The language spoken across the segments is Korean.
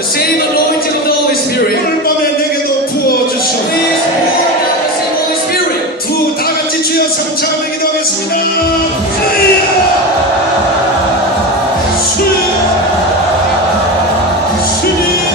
The same anointing of the Holy Spirit. 오늘 밤에 내게도 부어주시오. Please pour down the same Holy Spirit. 두 다 같이 주여 삼창하며 기도하겠습니다. 주여, 주여.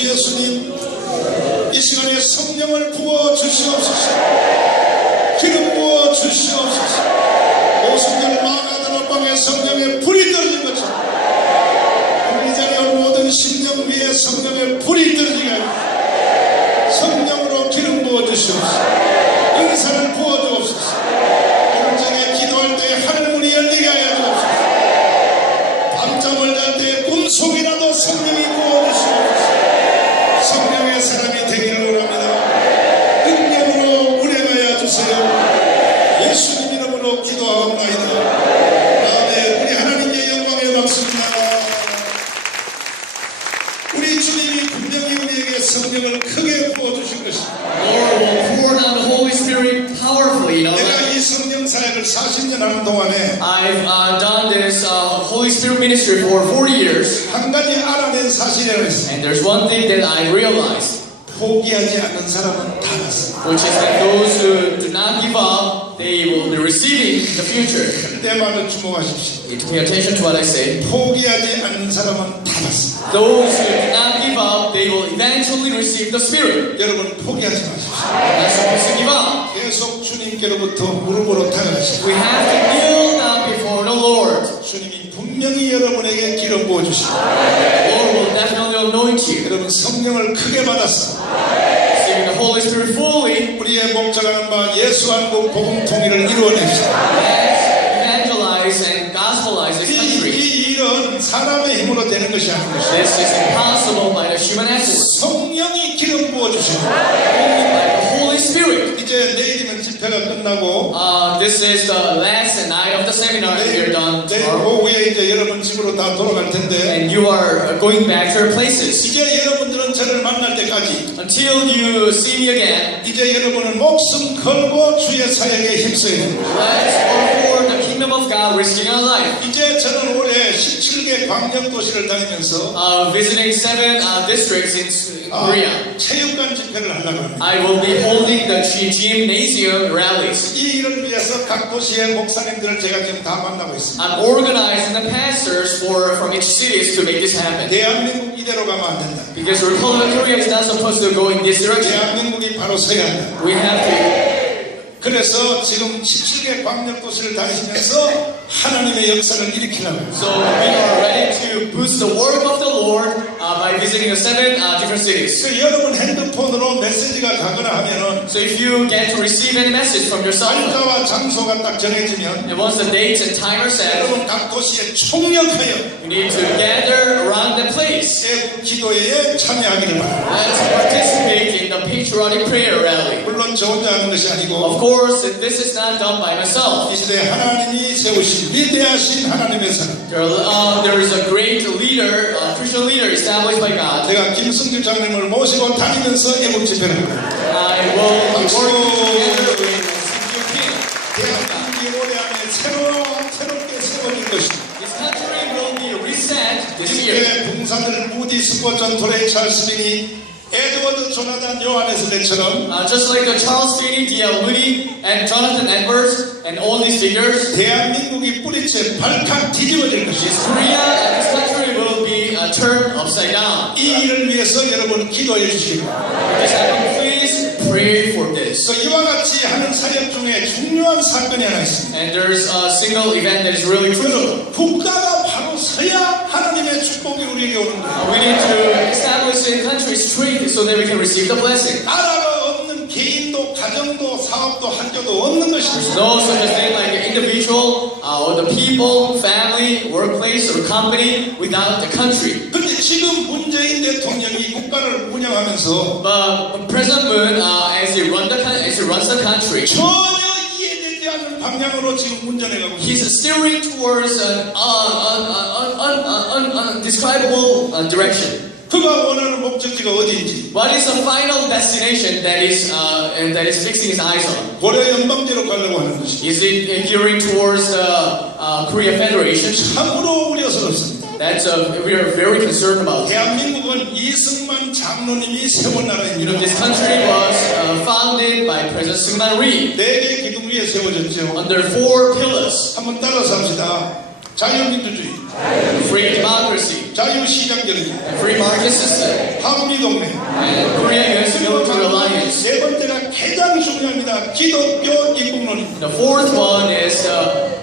주 예수님, 이 시간에 성령을 부어 주시옵소서. 기름 부어 주시옵소서. 오순절 마가다라 방에 성령의 불이 떨어진 것처럼 이 자리에 온 모든 심령 위에 성령의 불이 떨어지게 하여 성령으로 기름 부어 주시옵소서. 은사를 부어 주옵소서. 오늘장에 기도할 때 하늘문이 열리게 하여 주옵소서. 밤잠을 잘 때 꿈속이라도 성령이 부어 주시옵소서. 성령의 사람이 되기를 원합니다. 능력으로 운행하여 주세요. 예수님 이름으로 기도하옵나이다. 아멘. 우리 하나님의 영광의 박수입니다. 우리 주님이 분명히 우리에게 성령을 크게 부어주신 것입니다. Lord will pour down the Holy Spirit powerfully in our 내가 lives. 이 성령 사역을 40년 하는 동안에 I've done this Holy Spirit ministry for 40 years, 한 가지 알아낸 사실이라고 했어요. and there's one thing that I realized, 포기하지 않는 사람은 다 났습니다. which is that those who do not give up, they will be receiving in the future. 내 말을 주목하십시오. You need to pay attention to what I say. 포기하지 않는 사람은 다 났습니다. Those who do not give up, they will eventually receive the Spirit. 여러분 포기하지 마십시오. Not supposed to give up. 계속 주님께로부터 무릎으로 다가가십시오. We have to kneel down before the Lord. 주님이 분명히 여러분에게 기름 부어주시고 The Lord will definitely anoint you. 여러분 성령을 크게 받았습니다. Receiving the Holy Spirit fully, 우리의 목적하는 바 예수한국 복음 통일을 이루어냅시다. let's evangelize and gospelize this country. 이 일은 사람의 힘으로 되는 것이 아닌 것입니다. This is impossible by the human effort, 성령이 기름 부어주시고 only by the Holy Spirit. 이제 내일이면 집회가 끝나고 This is the last night of the seminar that we're done 내일 tomorrow, 오후에 이제 여러분 집으로 다 돌아갈 텐데 and you are going back to your places. 이제 여러분들은 저를 만날 때까지 Until you see me again, 이제 여러분은 목숨 걸고 주의 사역에 힘써야 됩니다. let's work for the kingdom of God, risking our life. 이제 저는 올해 17개 광역도시를 다니면서 Visiting 7 districts in Korea. 체육관 집회를 하려고 합니다. I will be holding the gymnasium rallies. 이 일을 위해서 각 도시의 목사님들을 제가 지금 다 만나고 있습니다. I'm organizing the pastors from each cities to make this happen. 대한민국 이대로 가면 안 된다. Because Republic of Korea is not supposed to go in this direction. 대한민국이 바로 서야 한다. We have to. 그래서 지금 17개 광역도시를 다니시면서 하나님의 역사를 일으키려고 합니다. So we are ready to boost the work of the Lord by visiting the 7 different cities. 그 여러분 핸드폰으로 메시지가 가거나 하면은 So if you get to receive any message from your cell phone, 날짜와 장소가 딱 정해지면 and once the dates and time are set, 여러분 각 도시에 총력하여 you need to gather around the place. 애국 기도회에 참여하기를 바랍니다. Let's participate in the patriotic prayer rally. 물론 저 혼자 하는 것이 Of 아니고 course, this is not done by myself. 이 시대에 하나님이 세우신 위대하신 하나님의 사람 There is a great leader, Christian leader established by God. 제가 김승규 장님을 모시고 다니면서 애국 집회를 합니다. I will be working together with Sung Kim. 대한민국이 올해 안에 새롭게 세워질 것입니다. This country will be reset this year. 집회 봉사들 무디 스포전 도레이 찰스 빙이 에드워드 조나단 요하네스들처럼 Just like the Charles Finney, D.L. Moody, and Jonathan Edwards, and all these figures, 대한민국이 뿌리째 발칵 뒤집어질 것입니다. Korea and this country will be turned upside down. 이 일을 위해서 여러분 기도해 주시기 바랍니다. Just have to please pray for this. 그래서 이와 같이 하는 사역 중에 중요한 사건이 하나 있습니다. And there's a single event that is really crucial. 국가가 바로 서야 하나님의 축복이 우리에게 오는 거예요. We need to establish a country straight so that we can receive the blessing. 나라가 없는 개인도 가정도 사업도 한조도 없는 것입니다. No such a thing like an individual or the people, family, workplace, or company without the country. 근데 지금 문재인 대통령이 국가를 운영하면서 But President Moon, as he runs the country, 전혀 이해되지 않는 방향으로 지금 운전해가고 있습니다. he's steering towards an undescribable direction. 그가 원하는 목적지가 어디인지 What is the final destination that is fixing his eyes on? 고려 연방제로 가려고 하는 것이 Is it gearing towards the Korea Federation? 참으로 우려스럽습니다. We are very concerned about. 대한민국은 이승만 장로님이 세운 나라입니다. This country was founded by President Syngman Rhee 4개 기둥 위에 세워졌죠. under 4 pillars. 한번 따라서 합시다. 자유민주주의, free democracy, 자유시장경제, and free market system, 한미동맹. and Korea-US military alliance. 세 번째가 가장 중요합니다. 기독교 입국론입니다. The fourth one is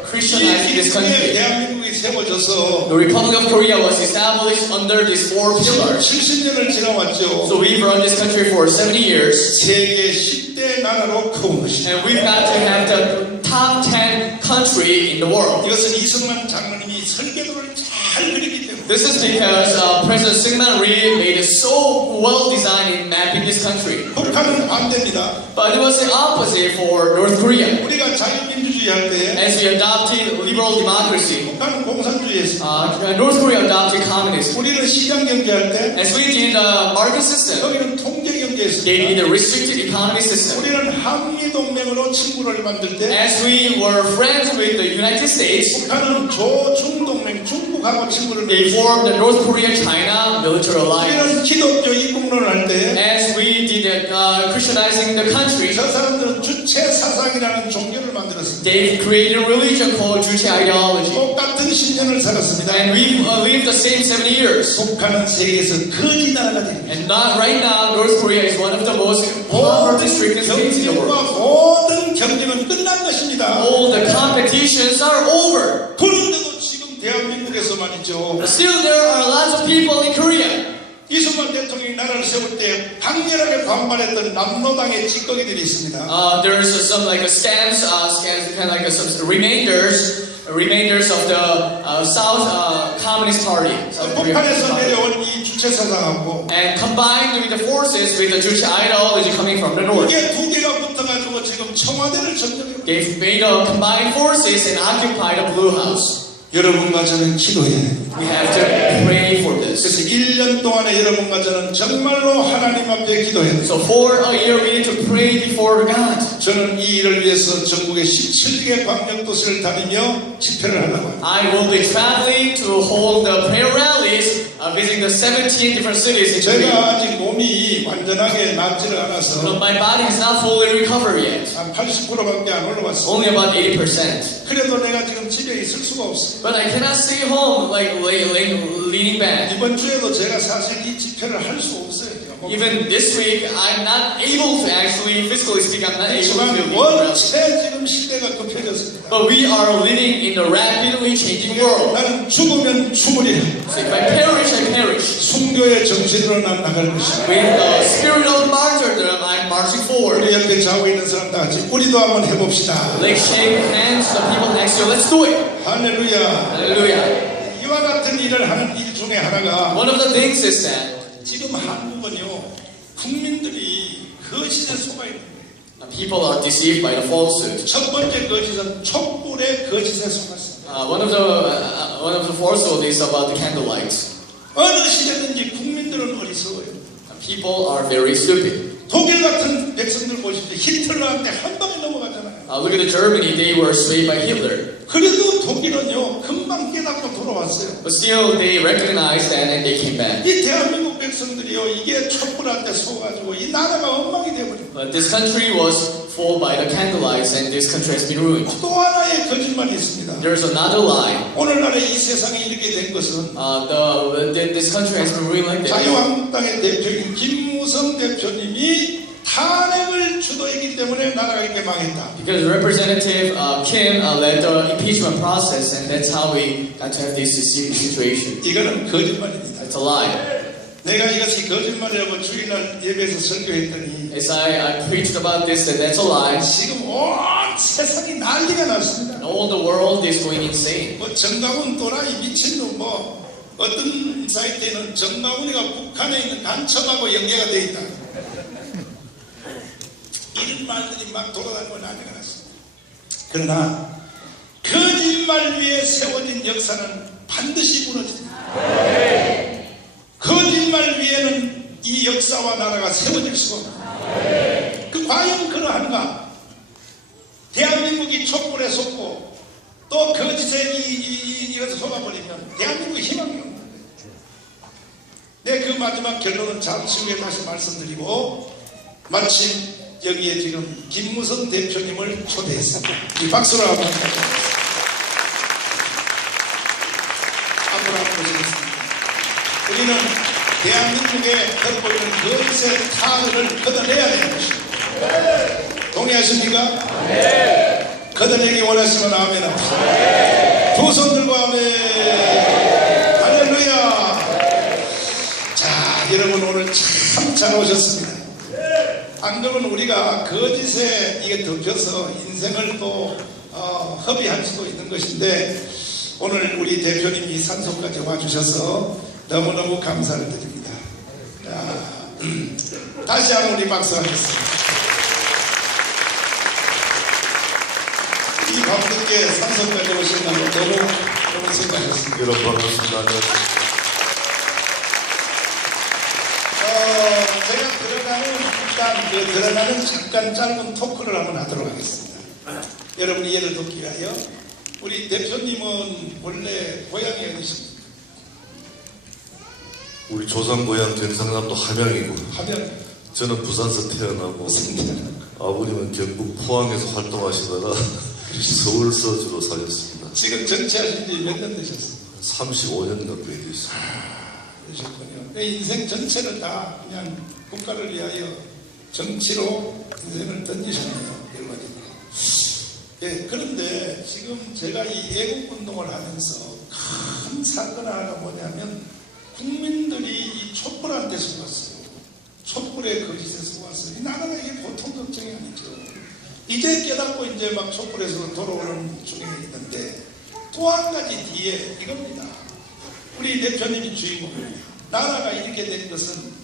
Christianizing this 이 country. 대한민국이 세워져서 The Republic of Korea was established under these four pillars. 70년을 지나왔죠. So we've run this country for 70 years, 세계 10대 나라로 커온 것입니다. and we've got to have the top 10 country in the world. 이것은 이승만 장로님이 설계도를 잘 그리기 때문에 This is because President Syngman Rhee made it so well designed in mapping this country. 북한은 반대입니다. But it was the opposite for North Korea. 우리가 자유민주주의 할 때 As we adopted liberal democracy, 북한은 공산주의였습니다. North Korea adopted communism. 우리는 시장경제 할 때 As we did the market system, 여기는 통제경제였습니다. they did the restricted economy system. 우리는 한미동맹으로 친구를 만들 때 As we were friends with the United States, 북한은 조중동맹 중국하고 친구를 they 맺고 formed the North Korea-China military alliance. 우리는 기독교 입국론을 할 때 As we did Christianizing the country, 저 사람들은 주체 사상이라는 종교를 만들었습니다. they created a religion called Juche ideology. 똑같은 10년을 살았습니다. And we've lived the same 70 years. 북한은 세계에서 거지 나라가 됩니다. And not right now, North Korea is one of the most poverty stricken states in the world. 경쟁과 모든 경쟁은 끝난 것입니다. All the competitions are over. 그런데도 지금 대한민국에서 말이죠. But still, there are lots of people in Korea. 이승만 대통령이 나라를 세울 때 강렬하게 반발했던 남로당의 찌꺼기들이 있습니다. There's some like a scams, kind of like some remainders of the South Communist Party. South Korea 북한에서 Communist Party. 내려온 이 주체 사상하고 And combined with the forces with the Juche ideology coming from the north, 이게 두 개가 붙어가지고 지금 청와대를 점령해요. they've made combined forces and occupied the Blue House. 여러분과 저는 기도해야 됩니다. We have to pray for this. 그래서 1년 동안에 여러분과 저는 정말로 하나님 앞에 기도해야 돼요. So for a year we need to pray before God. 저는 이 일을 위해서 전국의 17개 광역도시를 다니며 집회를 하려고 합니다. I will be traveling to hold the prayer rallies, visiting the 17 different cities in Korea. 제가 아직 몸이 완전하게 낫지를 않아서 But my body is not fully recovered yet. 한 80%밖에 안 올라왔어요. Only about 80%. 그래도 내가 지금 집에 있을 수가 없어요. But I cannot stay home like leaning back. 이번 주에도 제가 사실 이 집회를 할 수 없어요. Even this week, I'm not able to actually, physically speak, I'm not able 하지만 to leave. 원체 지금 시대가 급해졌습니다. But we are living in a rapidly changing world. 나는 죽으면 죽으리라. So if I perish, I perish. 순교의 정신으로 난 나갈 것이다. With the spirit of martyrdom, I'm marching forward. 우리 옆에 자고 있는 사람 다 같이 우리도 한번 해봅시다. Let's shake hands, the people next to you, let's do it. 할렐루야. Hallelujah. 이와 같은 일을 하는 일 중에 하나가 One of the things is that 지금 한국은요 국민들이 거짓에 속아 있는 거예요. people are deceived by the falsehood. 첫 번째 거짓은 촛불의 거짓에 속았습니다. One of the falsehood is about the candlelight. 어느 시대든지 국민들은 어리석어요. People are very stupid. 독일 같은 백성들 보십시오. 히틀러한테 한 방에 넘어가잖아요. Look at the Germany; they were swayed by Hitler. 그래도 독일은요 금방 깨닫고 돌아왔어요. But still, they recognized that and they came back. 이 대한민국 백성들이요 이게 촛불한테 속아가지고 이 나라가 엉망이 되어버려요. But this country was fooled by the candlelights, and this country has been ruined. 또 하나의 거짓말이 있습니다. There's another lie. 오늘날의 이 세상이 이렇게 된 것은 This country has been ruined like this. 자유한국당의 대표인 김무성 대표님이 탄핵을 주도했기 때문에 나라가 이렇게 망했다. Because Representative Kim led the impeachment process, and that's how we got to have this situation. 이거는 거짓말입니다. It's a lie. 내가 이것이 거짓말이라고 주일날 예배에서 설교했더니 As I preached about this, that that's a lie. 지금 온 세상이 난리가 났습니다. All the world is going insane. 뭐 정가훈 또라이 미친놈 뭐 어떤 사이트에는 정가훈이가 북한에 있는 간첩하고 연계가 돼 있다. 이런 말들이 막 돌아다니고 난리가 났습니다. 그러나 거짓말 위에 세워진 역사는 반드시 무너집니다. 거짓말 위에는 이 역사와 나라가 세워질 수가 없습니다. 그 과연 그러한가? 대한민국이 촛불에 속고 또 거짓에 이것을 속아버리면 대한민국의 희망이 없는 거예요. 네, 그 마지막 결론은 잠시 후에 다시 말씀드리고 마침 여기에 지금 김무성 대표님을 초대했습니다. 이 박수로 한번 앞으로 모시겠습니다. 우리는 대한민국에 덮고 있는 거짓의 타을 걷어내야 되는 것입니다. 동의하십니까? 네. 걷어내기 원하시면 아멘 합시다. 두 손 들고 아멘. 할렐루야. 자, 여러분 오늘 참 잘 오셨습니다. 안 그러면 우리가 거짓에 이게 덮여서 인생을 또 허비할 수도 있는 것인데, 오늘 우리 대표님이 산소까지 와주셔서 너무너무 감사를 드립니다. 자, 다시 한번 우리 박수하겠습니다. 이 밤늦게 산소까지 오신다고 너무 생각했습니다. 여러분 반갑습니다. 제가 들어가는 잠깐 짧은 토크를 한번 하도록 하겠습니다. 여러분 이해를 돕기 위하여, 우리 대표님은 원래 고향이 어디십니까? 우리 조상 고향 경상남도 함양이고, 하면 저는 부산에서 태어나고, 아버님은 경북 포항에서 활동하시다가 서울서 주로 사셨습니다. 지금 정치하신 지 몇 년 되셨어요? 35년 가까이 되셨습니다. 그러셨군요. 내 인생 전체를 다 그냥 국가를 위하여 정치로 인생을 던지셨네요. 결과적으로. 예, 그런데 지금 제가 이 애국운동을 하면서 큰 사건 하나가 뭐냐면, 국민들이 이 촛불한테 속았어요. 촛불의 거짓에 속았어요. 이 나라가 이게 보통 걱정이 아니죠. 이제 깨닫고 이제 막 촛불에서 돌아오는 중에 있는데, 또 한 가지 뒤에 이겁니다. 우리 대표님이 주인공입니다. 나라가 이렇게 된 것은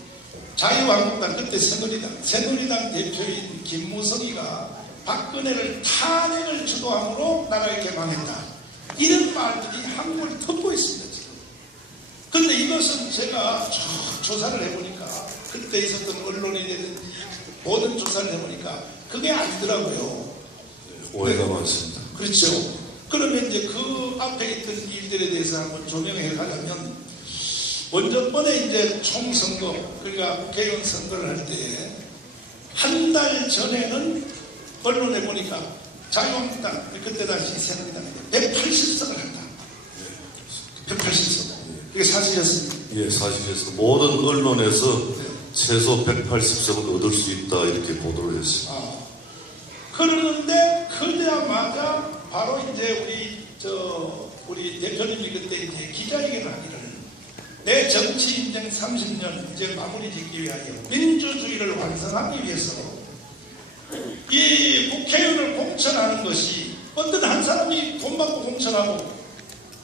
자유한국당, 그때 새누리당 대표인 김무성이가 박근혜를 탄핵을 주도함으로 나라가 이렇게 망했다. 이런 말들이 한국을 덮고 있습니다, 지금. 그런데 이것은 제가 조사를 해보니까, 그때 있었던 언론이라든지 모든 조사를 해보니까 그게 아니더라고요. 오해가 많습니다. 그렇죠. 그러면 이제 그 앞에 있던 일들에 대해서 한번 조명해 가려면, 먼저 번에 이제 총선거, 그러니까 국회의원 선거를 할 때 한 달 전에는 언론에 보니까 자유한국당, 그때 당시 새누리당인데 180석을 한다. 180석. 그게 사실이었습니다. 예, 사실에서 모든 언론에서 최소 180석을 얻을 수 있다 이렇게 보도를 했습니다. 그러는데 그러자마자 바로 이제 우리 대표님이 그때 이제 기자회견을 하기를, 내 정치 인생 30년 이제 마무리 짓기 위하여 민주주의를 완성하기 위해서 이 국회의원을 공천하는 것이, 어떤 한 사람이 돈 받고 공천하고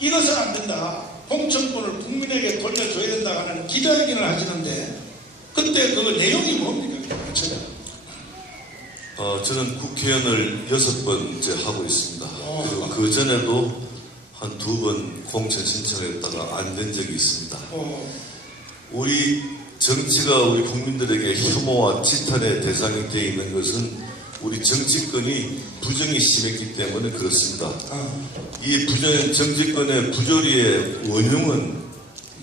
이것은 안 된다, 공천권을 국민에게 돌려줘야 된다 하는 기자회견을 하시는데, 그때 그 내용이 뭡니까? 저는 국회의원을 6번째 하고 있습니다. 그리고 그 전에도 한 2번 공천 신청했다가 안 된 적이 있습니다. 우리 정치가 우리 국민들에게 혐오와 지탄의 대상이 되어 있는 것은 우리 정치권이 부정이 심했기 때문에 그렇습니다. 이 정치권의 부조리의 원흉은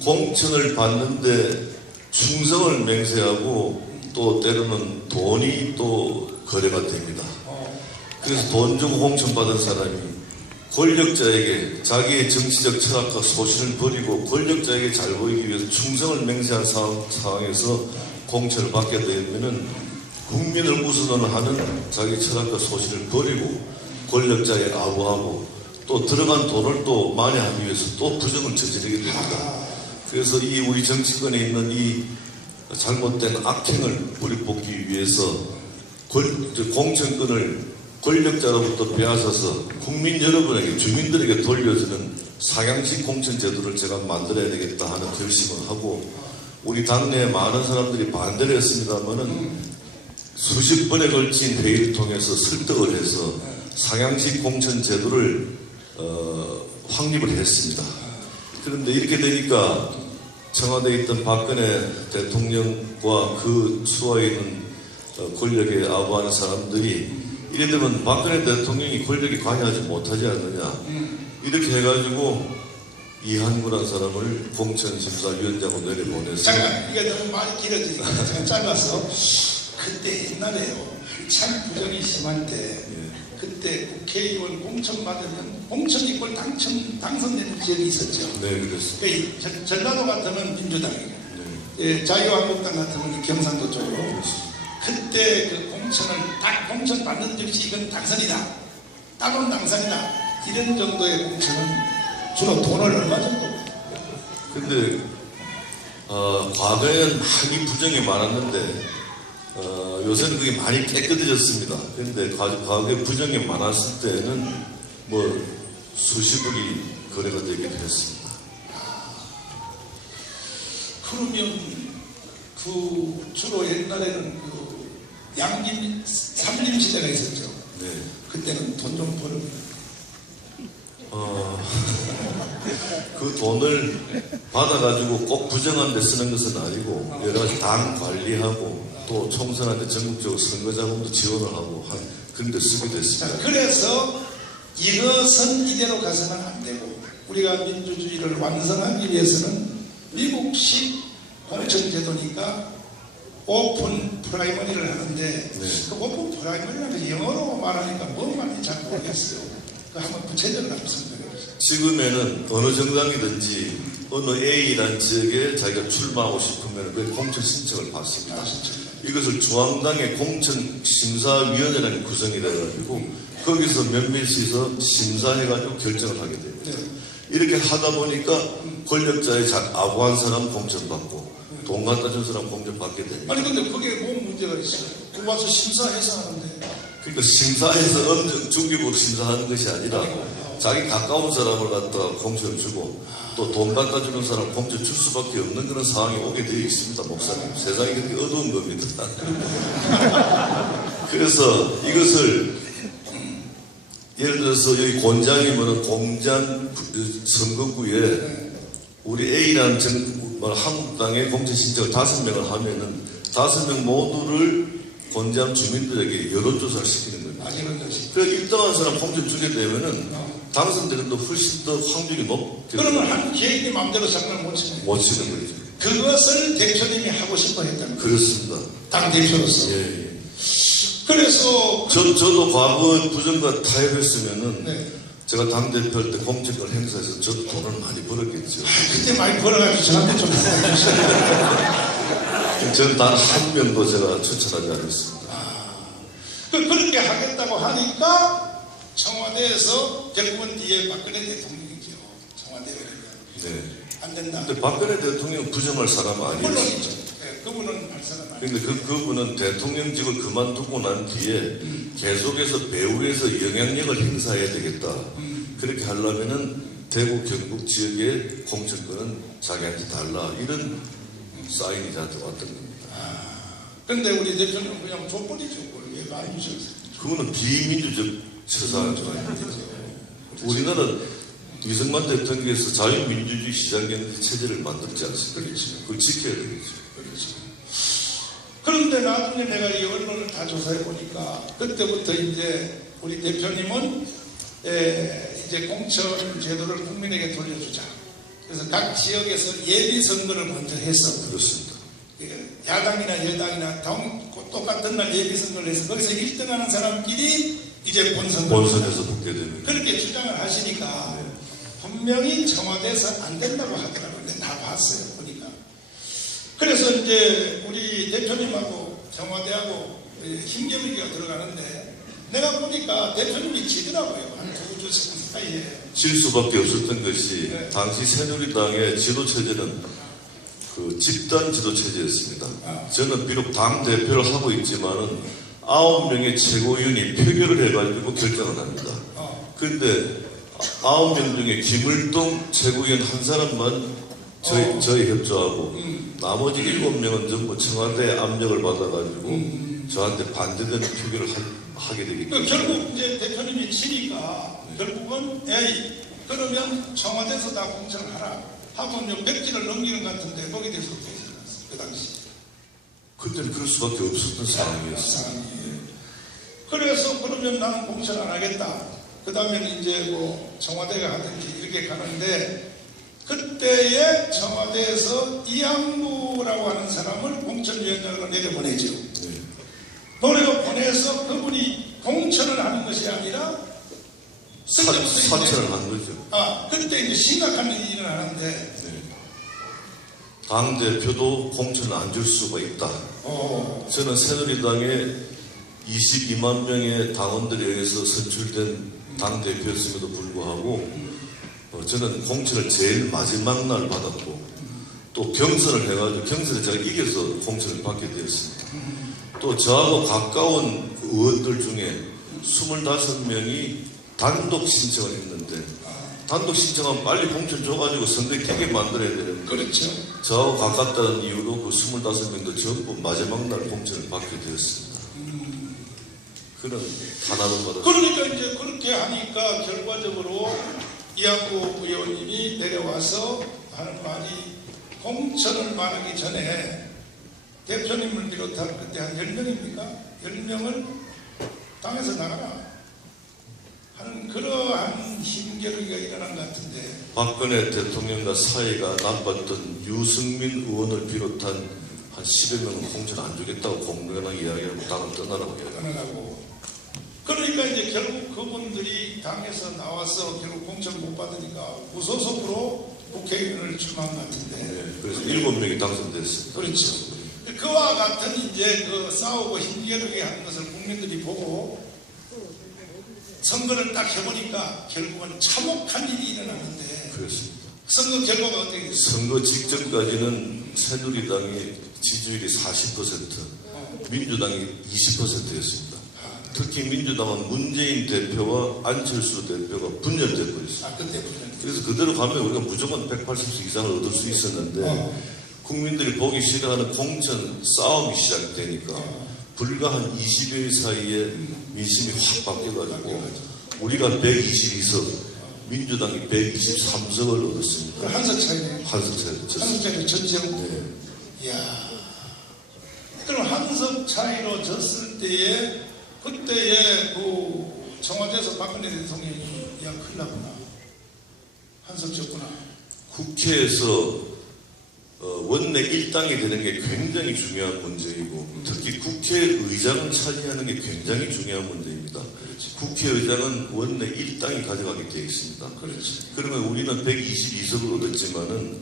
공천을 받는데 충성을 맹세하고, 또 때로는 돈이 또 거래가 됩니다. 그래서 돈 주고 공천 받은 사람이 권력자에게 자기의 정치적 철학과 소신을 버리고 권력자에게 잘 보이기 위해서 충성을 맹세한 상황에서 공천을 받게 되면은, 국민을 우선으로 하는 자기 철학과 소신을 버리고 권력자에 아부하고, 또 들어간 돈을 또 많이 하기 위해서 또 부정을 저지르게 됩니다. 그래서 이 우리 정치권에 있는 이 잘못된 악행을 뿌리뽑기 위해서 공천권을 권력자로부터 빼앗아서 국민 여러분에게, 주민들에게 돌려주는 상향식 공천 제도를 제가 만들어야 되겠다 하는 결심을 하고, 우리 당내에 많은 사람들이 반대를 했습니다만은 수십 번에 걸친 회의를 통해서 설득을 해서 상향식 공천 제도를 확립을 했습니다. 그런데 이렇게 되니까 청와대에 있던 박근혜 대통령과 그 수하에 있는 권력에 아부하는 사람들이, 이래 되면 박근혜 대통령이 권력에 관여하지 못하지 않느냐, 이렇게 해가지고 이한구라는 사람을 공천심사위원장으로 내려보내서, 잠깐, 이게 너무 말이 길어지니까 잠깐 짧아서, 그때 옛날에요. 한참 부정이 심할 때 그때 국회의원 공천 받으면 공천이권 당선되는 지역이 있었죠. 네, 그렇습니다. 그 전라도 같으면 민주당이고 자유한국당 같으면 경상도 쪽으로 그때 그 공천을 딱 공천 받는 즉시 이건 당선이다. 따로 당선이다. 이런 정도의 공천은 주로 돈을 얼마 정도? 근데 과거에는 많이 부정이 많았는데 요새는 그게 많이 깨끗해졌습니다. 근데 과거에 부정이 많았을 때는 뭐 수십억이 거래가 되기도 했습니다. 그러면 그 주로 옛날에는 그 양김 삼림 시대가 있었죠. 네. 그때는 돈 좀 벌어요. 그 돈을 받아가지고 꼭 부정한 데 쓰는 것은 아니고 여러 가지 당 관리하고 또 총선할 때 전국적으로 선거 자금도 지원을 하고 그런 데 쓰기도 했습니다. 그래서 이것은 이대로 가서는 안 되고 우리가 민주주의를 완성하기 위해서는 미국식 공천제도니까 오픈 프라이머리를 하는데 그 오픈 프라이머리라는 게 영어로 말하니까 뭔 말인지 잘 모르겠어요. 그 한번 구체적으로 한번 설명해 보세요. 지금에는 어느 정당이든지 어느 A라는 지역에 자기가 출마하고 싶으면 그 공천 신청을 받습니다. 이것을 중앙당의 공천심사위원회라는 구성이 되어가지고 거기서 몇몇이서 심사해가지고 결정을 하게 됩니다. 이렇게 하다 보니까 권력자의 아부한 사람 공천받고 돈 갖다 준 사람 공천받게 됩니다. 아니 근데 그게 뭔 문제가 있어요? 그 와서 심사해서 하는데 그러니까 심사해서 엄정 중립으로 심사하는 것이 아니라 자기 가까운 사람을 갖다가 공천을 주고 또 돈 갖다 주는 사람 공천 줄 수밖에 없는 그런 상황이 오게 되어 있습니다. 목사님. 세상이 그렇게 어두운 겁니다. 그래서 이것을 예를 들어서 여기 곤장이면 곤장 선거구에 우리 A라는 한국당의 공천 신청을 5명을 하면은 5명 모두를 곤장 주민들에게 여론조사를 시키는 겁니다. 그래서 1등한 사람 공천 주게 되면은 당선되는 데 훨씬 더 확률이 높게. 그러면 한 개인이 마음대로 장난 못 치는 거예요. 못 치는 거죠. 그것을 대표님이 하고 싶어 했다는 거예요. 그렇습니다. 당 대표로서. 예. 그래서 저도 과거 부정과 타협했으면은 제가 당대표 할 때 공천을 행사해서 저도 돈을 많이 벌었겠죠. 그때 많이 벌어가지고 저한테 좀 저는 단 한 명도 제가 추천하지 않았습니다. 그렇게 하겠다고 하니까 청와대에서 결국은 뒤에 박근혜 대통령이죠. 청와대가 네. 안 된다. 근데 박근혜 대통령은 부정할 사람 아니에요. 물론이죠. 그분은 할 사람 아니에요. 근데 그분은 대통령직을 그만두고 난 뒤에 계속해서 배후에서 영향력을 행사해야 되겠다. 그렇게 하려면은 대구 경북 지역의 공천권은 자기한테 달라. 이런 사인이 저한테 왔던 겁니다. 근데 우리 대표님은 그냥 족보리죠. 왜 많이 주셨어요? 그거는 비민주적 처사죠. 우리나라 이승만 대통령께서 자유민주주의 시장경제 체제를 만들지 않습니까? 그걸 지켜야 되겠죠. 그런데 나중에 내가 이 언론을 다 조사해 보니까 그때부터 이제 우리 대표님은 이제 공천 제도를 국민에게 돌려주자. 그래서 각 지역에서 예비 선거를 먼저 해서 그렇습니다. 야당이나 여당이나 똑같은 날 예비 선거를 해서 거기서 1등하는 사람끼리 이제 본선에서 붙게 됩니다. 그렇게 주장을 하시니까 분명히 청와대에서 안 된다고 하더라고요. 근데 다 봤어요 보니까. 그래서 이제 우리 대표님하고 청와대하고 힘겨루기가 들어가는데 내가 보니까 대표님이 지더라고요. 한 2주 사이에. 질 수밖에 없었던 것이 당시 새누리당의 지도체제는 그 집단 지도체제였습니다. 저는 비록 당 대표를 하고 있지만은 9명의 최고위원이 표결을 해가지고 결정을 합니다. 그런데 9명 중에 김을동 최고위원 한 사람만 저희 협조하고 나머지 7명은 전부 청와대 압력을 받아가지고 저한테 반대되는 표결을 하게 되기 때문에 결국 이제 대표님이 치니까 결국은 그러면 청와대에서 다 공천을 하라 하고 이제 백지를 넘기는 것 같은데 거기에 대해서 어떻게 생각하세요? 그 당시. 그때는 그럴 수밖에 없었던 상황이었어요. 그래서 그러면 나는 공천 안 하겠다. 그 다음에는 이제 뭐 청와대가 하든지 이렇게 가는데 그때에 청와대에서 이항무라고 하는 사람을 공천위원장으로 내려보내죠. 노래가 보내서 그분이 공천을 하는 것이 아니라 사천을 한 거죠. 그때 이제 심각한 일이 일어나는데 네. 당대표도 공천을 안 줄 수가 있다. 저는 새누리당에 22만 명의 당원들에 의해서 선출된 당대표였음에도 불구하고 저는 공천을 제일 마지막 날 받았고 또 경선을 해가지고 경선에 제가 이겨서 공천을 받게 되었습니다. 또 저하고 가까운 의원들 중에 25명이 단독 신청을 했는데 단독 신청하면 빨리 공천 줘가지고 선거에 되게 만들어야 되는데 그렇죠. 저하고 가깝다는 이유로 그 25명도 전부 마지막 날 공천을 받게 되었습니다. 그런 하나를 받았습니다. 그러니까 이제 그렇게 하니까 결과적으로 이학구 의원님이 내려와서 하는 말이 공천을 말하기 전에 대표님을 비롯한 그때 한 10명입니까? 10명을 당에서 나가라 하는 그러한 힘겨루기가 일어난 것 같은데 박근혜 대통령과 사이가 나빴던 유승민 의원을 비롯한 한 10여 명은 공천 안 주겠다고 공명하게 이야기하고 당을 떠나라고 떠나라고. 그러니까 이제 결국 그분들이 당에서 나와서 결국 공천 못 받으니까 무소속으로 국회의원을 출마한 것 같은데. 네, 그래서 7명이 당선됐습니다. 그렇죠. 그와 같은 이제 그 싸우고 힘겨루게 하는 것을 국민들이 보고 선거를 딱 해보니까 결국은 참혹한 일이 일어났는데. 그렇습니다. 선거 결과가 어떻게 됐어요? 선거 직전까지는 새누리당이 지지율이 40%, 민주당이 20%였습니다. 특히 민주당은 문재인 대표와 안철수 대표가 분열돼 버렸습니다. 그때 분열. 그래서 그대로 가면 우리가 무조건 180석 이상을 얻을 수 있었는데 국민들이 보기 싫어하는 공천 싸움이 시작되니까 불과 한 20여일 사이에 민심이 확 바뀌어가지고 우리가 122석, 민주당이 123석을 얻었습니다. 한석 차이네. 한석 차이. 한석 차이로 졌죠. 네. 이야. 그럼 한석 차이로 졌을 때에 그때에 그 청와대에서 박근혜 대통령이 야 큰일 났구나. 한석 졌구나. 국회에서 원내 일당이 되는 게 굉장히 중요한 문제이고 특히 국회의장을 차지하는 게 굉장히 중요한 문제입니다. 그렇지. 국회의장은 원내 일당이 가져가게 되어 있습니다. 그렇지. 그러면 우리는 122석을 얻었지만은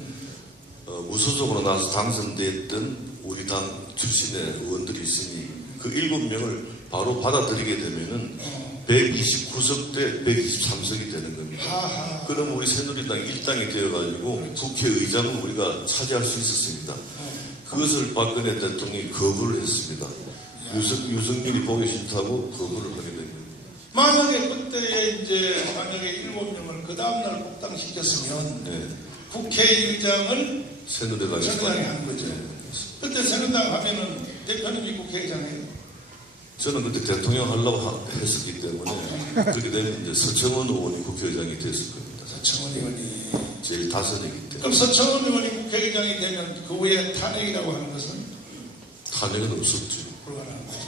무소속으로 나와서 당선됐던 우리 당 출신의 의원들이 있으니 그 7명을 바로 받아들이게 되면은 129석 대 123석이 되는 겁니다. 그럼 우리 새누리당 일당이 되어가지고 국회의장은 우리가 차지할 수 있었습니다. 그것을 박근혜 대통령이 거부를 했습니다. 유승민이 보기 싫다고 거부를 하게 된 겁니다. 만약에 그때에 이제 만약에 7명을 그 다음날 복당시켰으면 네. 국회의장을 새누리당이 하는 거죠. 그때 새누리당 하면은 대표님이 국회의장이에요. 저는 그때 대통령 하려고 했었기 때문에 그렇게 되면 이제 서청원 의원이 국회의장이 됐을 겁니다. 서청원 의원이 제일 다선이기 때문에. 그럼 서청원 의원이 국회의장이 되면 그 후에 탄핵이라고 하는 것은 탄핵은 없었죠. 불가능한 거죠.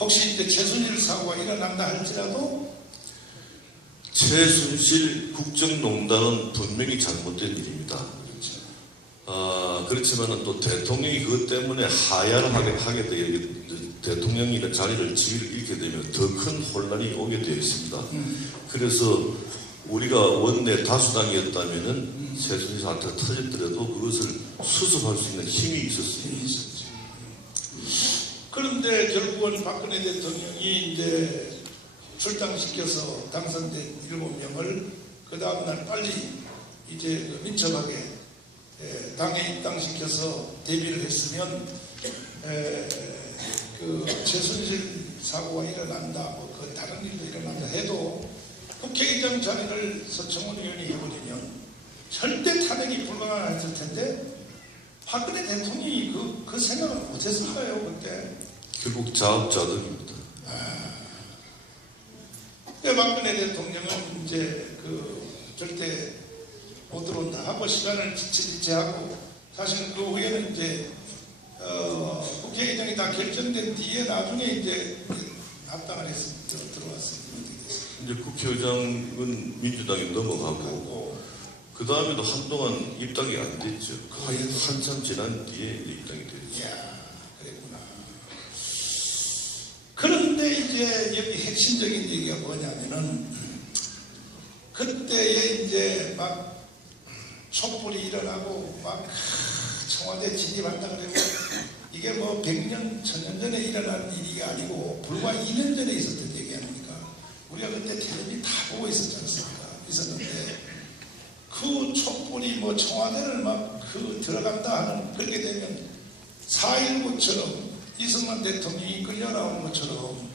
혹시 이제 최순실 사고가 일어난다 할지라도 최순실 국정농단은 분명히 잘못된 일입니다. 그렇죠. 그렇지만 또 대통령이 그것 때문에 하야하게 되어 대통령이나 자리를 지위를 잃게 되면 더 큰 혼란이 오게 되어 있습니다. 그래서 우리가 원내 다수당이었다면은 최순실 사태가 터졌더라도 그것을 수습할 수 있는 힘이 있었습니다. 그런데 결국은 박근혜 대통령이 이제 출당시켜서 당선된 7명을 그 다음날 빨리 이제 민첩하게 당에 입당시켜서 데뷔를 했으면 그 최순실 사고가 일어난다, 뭐 그 다른 일도 일어난다 해도 국회의장 자리를 서청원 의원이 해버리면 절대 탄핵이 불가능했을 텐데 박근혜 대통령이 그 생각을 못했을까요 그때? 결국 자업자득입니다. 박근혜 대통령은 이제 그 절대 못 들어온다 하고 시간을 지체하고 사실 그 후에는 이제 국회의장이 다 결정된 뒤에 나중에 이제 합당을 해서 들어왔습니다. 이제 국회의장은 민주당이 넘어가고 그 다음에도 한동안 입당이 안 됐죠. 한참 지난 뒤에 입당이 됐죠. 이야, 그랬구나. 이제 여기 핵심적인 얘기가 뭐냐면은 그때에 이제 막 촛불이 일어나고 막 청와대 진입한다 그러고 이게 뭐 100년, 1000년 전에 일어난 일이 아니고 불과 2년 전에 있었던 얘기 아닙니까? 우리가 그때 텔레비 다 보고 있었지 않습니까? 있었는데 그 촛불이 뭐 청와대를 막 들어간다 하는 그렇게 되면 4.19처럼 이승만 대통령이 끌려 나오는 것처럼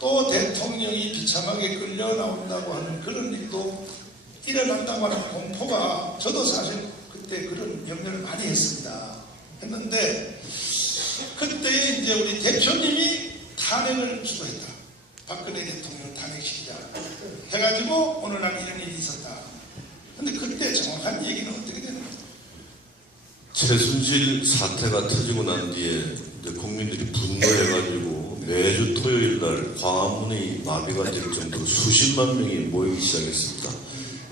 또 대통령이 비참하게 끌려 나온다고 하는 그런 일도 일어난다고 하는 공포가 저도 사실 그때 그런 염려를 많이 했는데 그때 이제 우리 대표님이 탄핵을 주도했다. 박근혜 대통령을 탄핵시키자 해가지고 오늘 날 이런 일이 있었다. 근데 그때 정확한 얘기는 어떻게 되는 거죠? 최순실 사태가 터지고 난 뒤에 이제 국민들이 분노해가지고 매주 토요일 날 광화문이 마비가 될 정도로 수십만 명이 모이기 시작했습니다.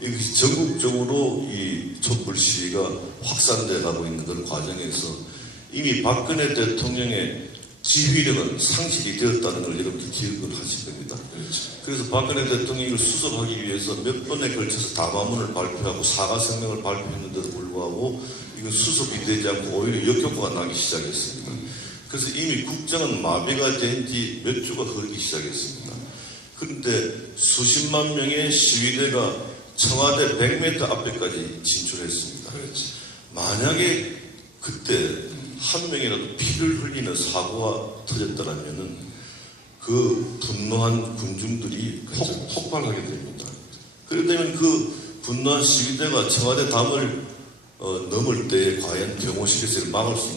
이것이 전국적으로 이 촛불 시위가 확산돼 가고 있는 그런 과정에서 이미 박근혜 대통령의 지휘력은 상실이 되었다는 걸 여러분들 기억을 하실 겁니다. 그래서 박근혜 대통령을 수습하기 위해서 몇 번에 걸쳐서 담화문을 발표하고 사과 성명을 발표했는데도 불구하고 이건 수습이 되지 않고 오히려 역효과가 나기 시작했습니다. 그래서 이미 국정은 마비가 된 지 몇 주가 흐르기 시작했습니다. 그런데 수십만 명의 시위대가 청와대 100m 앞에까지 진출했습니다. 만약에 그때 한 명이라도 피를 흘리는 사고가 터졌다면 그 분노한 군중들이 폭발하게 됩니다. 그렇다면 그 분노한 시위대가 청와대 담을 넘을 때 과연 경호실에서 막을 수 있는